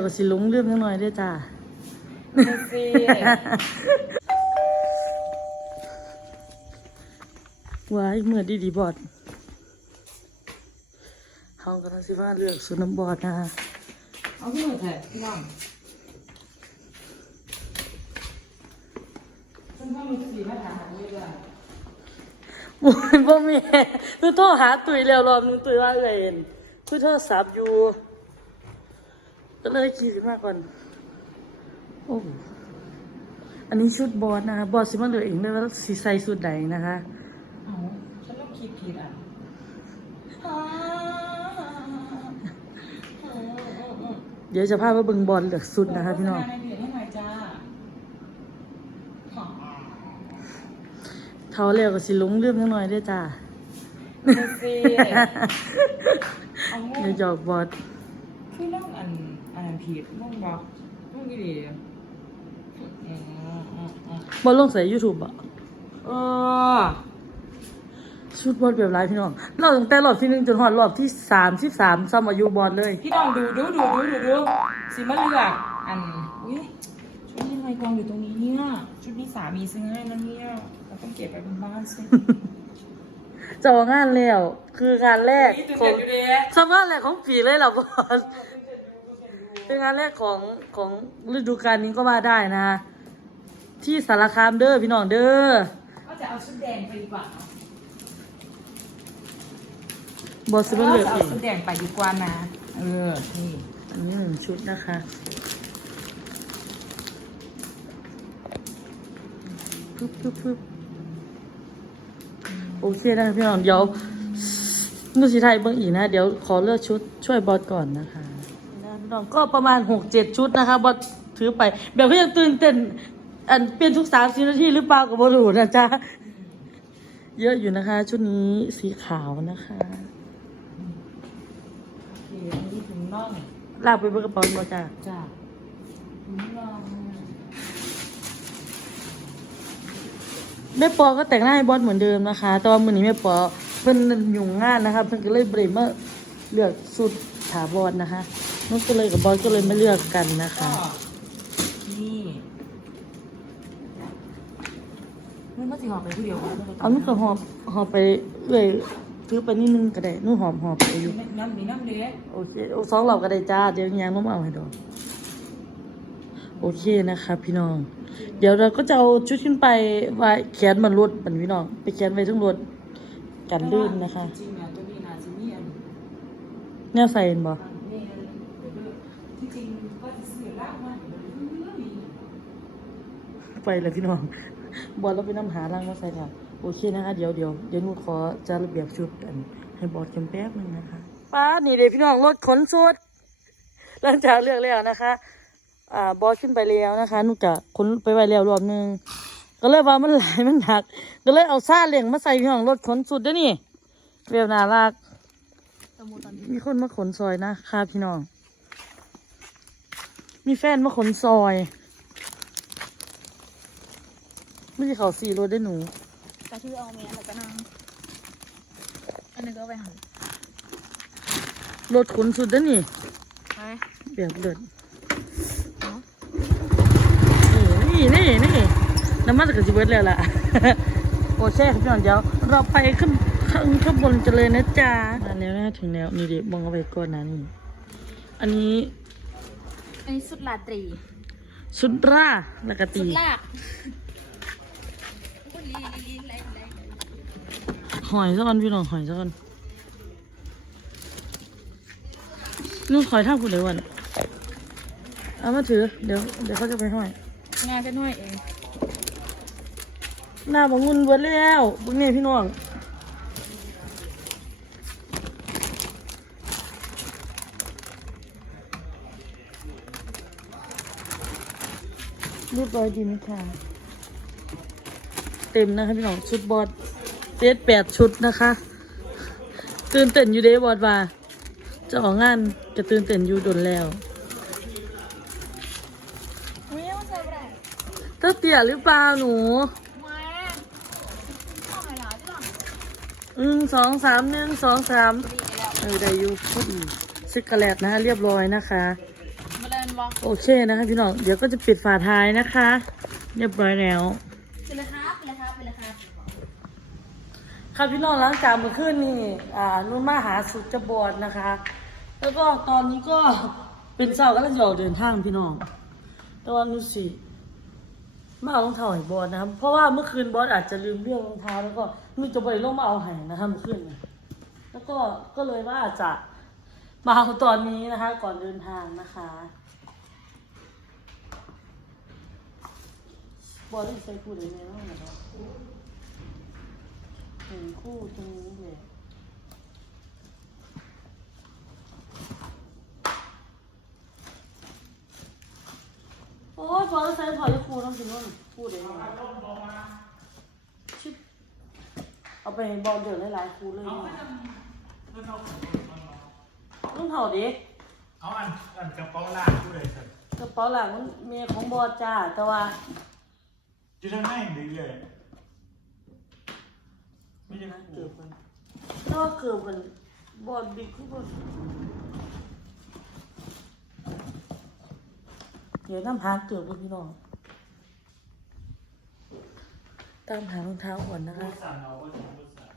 แล้วก็สิหลงเรื่องนิดหน่อยเด้วยจ้าดูสิว้ายเมื่อดีดีบอดเฮากำลังสิว่าเลือกสุนัขบอดนะเอาพี่หนูเถอะพี่น้องซึ่งถ้ามีสีมาถามนี่ด้วยโอ้ยบ่มีคือโทรหาตุยแล้วรอบนึงตุยว่าเอ่ยเห็นคือโทรศัพท์อยู่ ก็เลยขี่ขึ้นมาก่อน โอ้อันนี้ชุดบอสนะคะบอสสิมาเลือกเองเลยว่าสิใส่ชุดใดนะคะเอาฉันต้องคิดผิดอะเดี๋ยวจะพาไปเบิ่งบอลเลือกชุดนะคะพี่น้องโฆษณาในเพจให้หน่อยจ้าเท่าแล้วก็สิหลงเรื่องนิดหน่อยเด้วยจ้าดูสิเอางเดี๋ยวงจะออกบอสคือน้องอัน อันนั้นผิดน้องบอกน้องดีดีอืมอืมอืมบอลลงใส่ยูทูบอะเออชุดบอลแบบไรพี่น้องเราตั้งแต่รอบที่หนึ่งจนหอดรอบที่สามสิบสามซ้ำอายุบอลเลย พี่น้องดูดูดูดูดูดูสิมาเลือกอันอุ้ยชุดนี้ทำไมกองอยู่ตรงนี้เนี่ยชุดนี้สามีซื้อให้นะเนี่ยเราต้องเก็บไปเป็นบ้านสิจองานแล้ว คืองานแรกนี่ตื่นขอเต้งนอยู่เด้ ทำงานแรกของปีเลยเหรอบอล เป็นงานแรกของของฤดูกาลนี้ก็ว่าได้นะ ที่สารคามเด้อพี่น้องเด้อก็จะเอาชุดแดงไปดีกว่าบอสเป็นก็เลือกจะเอเอางชุดแดงไปดีกว่านะ เออ นี่อันนี้หนึ่งชุดนะคะปึ๊บปึ๊บปึ๊บโอเคนะคะพี่น้องเดี๋ยวนูสิไทยเบิ้งอีกนะ เดี๋ยวขอเลือกชุดช่วยบอสก่อนนะคะ นะพี่น้องก็ประมาณหกเจ็ดชุดนะคะบอสถือไป แบบก็ยังตื่นเต้นอันเปลี่ยนทุกสามสิบนาทีหรือเปล่ากับบอรูนะจ๊ะ เยอะอยู่นะคะ ชุดนี้สีขาวนะคะโอเคอันนี้ถุงน่องลากไปเบนกระเป๋าบอจ้าจ้ะถุงน่องแม่ปอก็แต่งหน้าให้บอสเหมือนเดิมนะคะแต่ว่ามือนี้แม่ปอเพิ่นยุ่งงานนะคะเพิ่นก็เลยเบรมาเลือกสุดถาวรนะคะ นุชก็เลยกับบอสก็เลยไม่เลือกกันนะคะก็นี่มันมาสิหอบไปผู้เดียวกันเอานุ่นก็หอบหอบไปเอื่อยถือไปนิดนึงก็ได้นุ่นหอบหอบไปอยู่น้ำมีน้ำเด็กโอเคเอาสองเราก็ได้จ้าเดี๋ยวยังน้องเอาให้ดอกโอเคนะคะพี่น้อง เดี๋ยวเราก็จะเอาชุดขึ้นไปไว้แขนมันรถมันพี่น้อง ไปแขนไว้ทั้งรถกันลื่นนะคะจริงๆนะตัวนี้นะจะมีอันแนวใส่เห็นบ่นี่เดี๋ยวดูที่จริงก็จะเสียรากมากเลย ไปเลยพี่น้องบอสเราไปน้ำหาร่างมาใส่ค่ะโอเคนะคะเดี๋ยวเดี๋ยวเดี๋ยวหนูขอจะระเบียบชุดอันให้บอสกันแป๊บนึงนะคะป้านี่เดี๋ยวพี่น้องรถขนสุดหลังจากเลือกแล้วนะคะ อ่าบอสขึ้นไปแล้วนะคะนูจะขนไปไว้แล้วรอบนึงก็เลยว่ามันหลายมันหนัก ก็เลยเอาซาเล้งมาใส่พี่น้องรถขนสุดเด้วยนี่เรียวน่ารักมีคนมาขนซอยนะคะพี่น้อง มีแฟนมาขนซอย ไม่ใช่เขาสี่รถได้หนูกระชื่อเอาเมียแล้วก็นั่งอันนึงก็ไปหันรถขนสุดเด้อนี่ไปแบบเดือดนี่นี่นี่น้ำมันกับสิเบิร์ดแล้วล่ะโอเคครับพี่น้องเดี๋ยวเราไปขึ้นข้างข้างบนจะเลยนะจ๊ะมาแล้วนะถึงแล้วนี่เดี๋ยวมองเอาไปก่อนนะนี่ อันนี้อันนี้สุดลาตรีชุดร่าแล้วก็สุตีดลากลีลีลีไรไร หอยซ้อนพี่น้องหอยซ้อนนู่นหอยท่าคุณเดี๋ยววันเอามาถือ เดี๋ยวเดี๋ยวเขาจะไปห้อยงานจะน้อยเอง หน้าบังงุนเบิดแล้วบังเนี่ยพี่น้องเรียบร้อยดีไหมคะ เต็มนะคะพี่น้องชุดบอดเจ็ดแปดชุดนะคะ ตื่นเต้นอยู่เด้บอดว่าจะออกงานจะตื่นเต้นอยู่ดนแล้วไม่ต้องใส่แบรนด์เต้าเตี่ยหรือเปล่าหนูมาเข้าไปหลาที่หลังหนึ่งสองสามหนึ่งสองสามดีแล้วเออได้อยู่พอดีซิกโกแลตนะคะเรียบร้อยนะคะมาเล่นวโอเคนะคะพี่น้องเดี๋ยวก็จะปิดฝาท้ายนะคะ เรียบร้อยแล้ว ไปเลยครับไปเลยครับค่ะพี่น้องหลังจากเมื่อคืนนี่อ่านุ่นมาหาสุดจะบอดนะคะ แล้วก็ตอนนี้ก็เป็นเสาร์ก็เลยจะออกเดินทางพี่น้องแต่ว่านุ่นสิมาเอารองเท้าให้บอสนะครับ เพราะว่าเมื่อคืนบอสอาจจะลืมเรื่องรองเท้าแล้วก็นุ่นจะไปลงมาเอาให้นะคะเมื่อคืนน่ะแล้วก็ก็เลยว่าจะมาเอาตอนนี้นะคะ ก่อนเดินทางนะคะ บอลเล่นใส่คู่ได้ไหมวะเนี่ยเห็นคู่ตรงนี้เลยโอ้ยบอลใส่ถอยคู่ต้องสินุ่นคู่ได้ไหมชิบเอาไปให้บอลเดือดหลายๆคู่เลยเนี่ยลุงเถ่าเด็กเอาอันอันกระเป๋าลากผู้ใดสักกระเป๋าหลังมันเมียของบอลจ้าแต่ว่า อยู่ทางไหนดีเลยไม่ใช่เกืกูอบมันนอกเกือบมันบอลบิ๊กคู่บอลเดี๋ยวน้ำหาเกือบเลยพี่น้องตามหารองเท้าก่อนนะคะผู้สั่นเอาก็ถึงผู้สั่น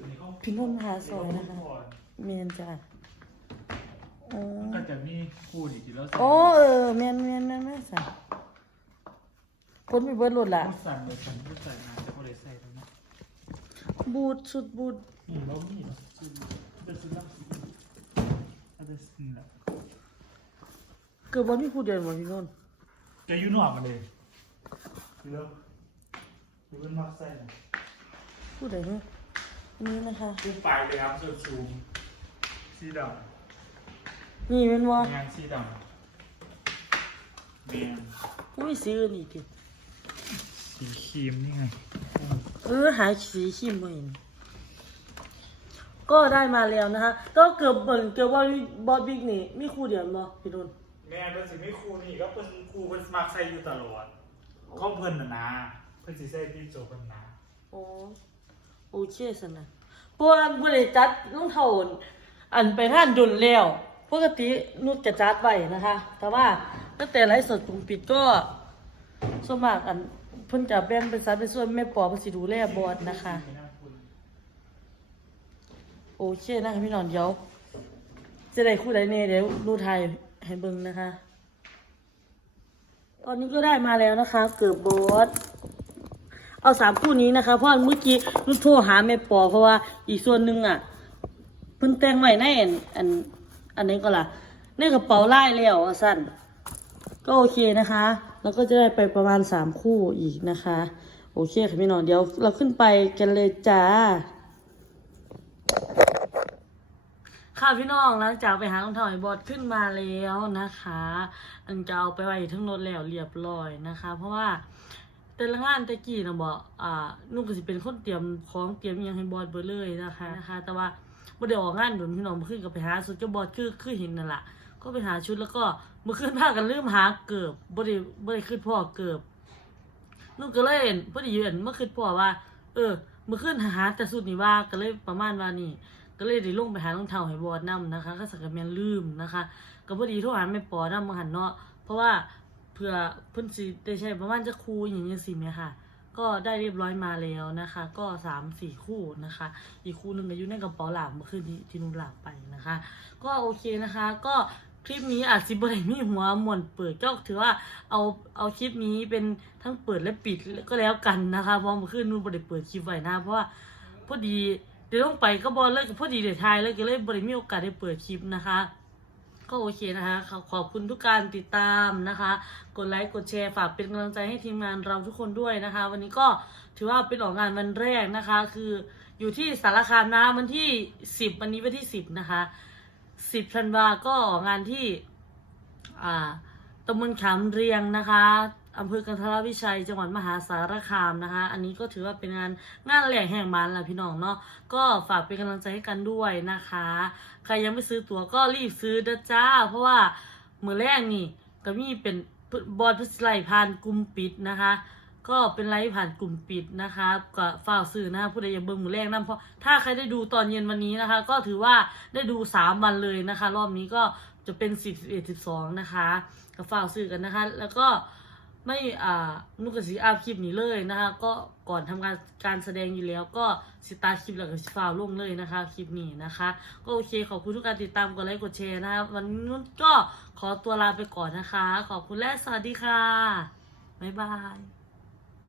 อันนี้เขาพี่นุ่นหาซอยนะคะก่อนเมียนจ้าโอ้ก็จะมีคู่อีกทีแล้วโอ้เออเมียนเมียนแม่นแม่นสั่ คนมีเบิร์ดหลุดละผู้สั่นเลยสั่นผู้สั่นนะจะผู้ใดใส่ตรงนี้บูทชุดบูทนี่เรามีเหรอซื้อเป็นซื้อน้ำสีอาจจะซื้อแหละเกือบบอลมีผู้เดียวหมดพี่นุ่นจะยุ่นหนวกมาเลยคือแล้วคือเป็นมักใส่นะผู้ใดเนี่ยอันนี้นะคะคือปลายเลยครับส่วนสูงสีดนี่เป็นว่าำงานสีดำเมียน อุ้ยสีอื่นอีกที สีครีมนี่ไง เออหายสีขี้มือก็ได้มาแล้วนะคะก็เกือบเบิ่งเกือบว่าบอสบิ๊กนี่มีคู่เดียวบ่พี่นุ่นแม่เพิ่นสิไม่ครูนี่ก็เพิ่นครูเพิ่นมักใส่อยู่ตลอดของเพิ่นน่ะนะเพิ่นสิใส่ที่โจเพิ่นนะโอ้โอเคสนะเพราะว่าบริจัดรองเท้าอันไปงานดุนแล้วปกตินุชจะจัดไว้นะคะ แต่ว่าตั้งแต่ไลฟ์สดกลุ่มปิดก็ส่วนมากอัน เพิ่นจะแบ่งเป็นสัดเป็นส่วนแม่ปอเพิ่นสิดูแลบอสนะคะ โอเคนะคะพี่น้องเดี๋ยวจะได้คู่ใดเน่เดี๋ยวดูไทยให้เบิ่งนะคะ ตอนนี้ก็ได้มาแล้วนะคะ เกือบบอสเอาสามคู่นี้นะคะ เพราะเมื่อกี้นุชโทรหาแม่ปอเพราะว่าอีกส่วนหนึ่งอะเพิ่นแต่งไว้ในอันอันอันนี้ก็ล่ะในกระเป๋าไล่แล้วสั้นก็โอเคนะคะ แล้วก็จะได้ไปประมาณสามคู่อีกนะคะ โอเคค่ะพี่น้องเดี๋ยวเราขึ้นไปกันเลยจ้า ค่ะพี่น้องหลังจากไปหารองเท้าไอ้บอดขึ้นมาแล้วนะคะ อันจะเอาไปไว้ทั้งรถแล้วเรียบร้อยนะคะ เพราะว่าแต่ละงานตะกี้นะบอกอ่านุ่งก็สิเป็นคนเตรียมของเตรียมยังให้บอดเบอร์เลยนะคะนะคะ แต่ว่าบ่ได้ออกงานโดนพี่น้องเมื่อคืนก็ไปหาชุดเจ้าบอดคือคือเห็นนั่นแหละ ก็ไปหาชุดแล้วก็มื่อคืนพากันลืมหาเกือบบ่ได้บ่ได้ขึ้นพ่อเกือบนุ่งก็เลยเห็นพอดีเห็นเมื่อคืนพ่อว่า เออมื่อคืนหาแต่สุดนี่ว่าก็เลยประมาณว่านี่ ก็เลยได้ลงไปหารองเท้าให้บอดนํนะคะ ก็สักแมนลืมนะคะก็พอดีโทรหาแม่ปอนํมาหันเนาะเพราะว่าเพื่อเพิ่นสิได้ใช้ประมาณจะครูอย่างนี้สิแมค่ะก็ได้เรียบร้อยมาแล้วนะคะ ก็สามสี่คู่นะคะ อีกคู่หนึ่งก็อยู่ในกระเป๋าหลังเมื่อคืนที่ที่นุ่นหลังไปนะคะ ก็โอเคนะคะ ก็ คลิปนี้อาจสิบได้มีหัวหมวนเปิดก็ถือว่าเอาเอาคลิปนี้เป็นทั้งเปิดและปิดก็แล้วกันนะคะเพราะเมื่อคืนนุ่นบ่ได้เปิดคลิปไว้นะเพราะว่าพอดีเดี๋ยวต้องไปก็บอลเลิกพอดีเดี๋ยวทายแล้วก็เลยบริมีโอกาสได้เปิดคลิปนะคะ ก็โอเคนะคะขอขอบคุณทุกการติดตามนะคะ กดไลค์กดแชร์ฝากเป็นกำลังใจให้ทีมงานเราทุกคนด้วยนะคะ วันนี้ก็ถือว่าเป็นออกงานวันแรกนะคะ คืออยู่ที่สารคามนะวันที่สิบวันนี้วันที่สิบนะคะ สิบธันวาก็งานที่ อ่าตำบลขามเรียงนะคะอำเภอกันทรวิชัยจังหวัดมหาสารคามนะคะ อันนี้ก็ถือว่าเป็นงานงานแหล่งแห่งมันแหละพี่น้องเนาะก็ฝากเป็นกำลังใจให้กันด้วยนะคะ ใครยังไม่ซื้อตั๋วก็รีบซื้อนะจ้า เพราะว่ามือแรกนี่ก็มีเป็นบอลพิสไลผ่านกลุ่มปิดนะคะ ก็เป็นไลฟ์ผ่านกลุ่มปิดนะคะก็ฝาสื่อนะคะผู้ใดอย่าเบิ่งมือแรกนะเพราะถ้าใครได้ดูตอนเย็นวันนี้นะคะ ก็ถือว่าได้ดูสามวันเลยนะคะ รอบนี้ก็จะเป็นสิบสิบเอ็ดสิบสองนะคะก็ฝากซื้อกันนะคะ แล้วก็ไม่อ่านุกกบสีอาคลิปนี้เลยนะคะ ก็ก่อนทำการการแสดงอยู่แล้วก็สตาร์คลิปแล้วก็สิฟาวลงเลยนะคะคลิปนี้นะคะ ก็โอเคขอบคุณทุกการติดตามกดไลค์กดแชร์นะคะวันนี้นก็ขอตัวลาไปก่อนนะคะ ขอบคุณและสวัสดีค่ะบ๊ายบาย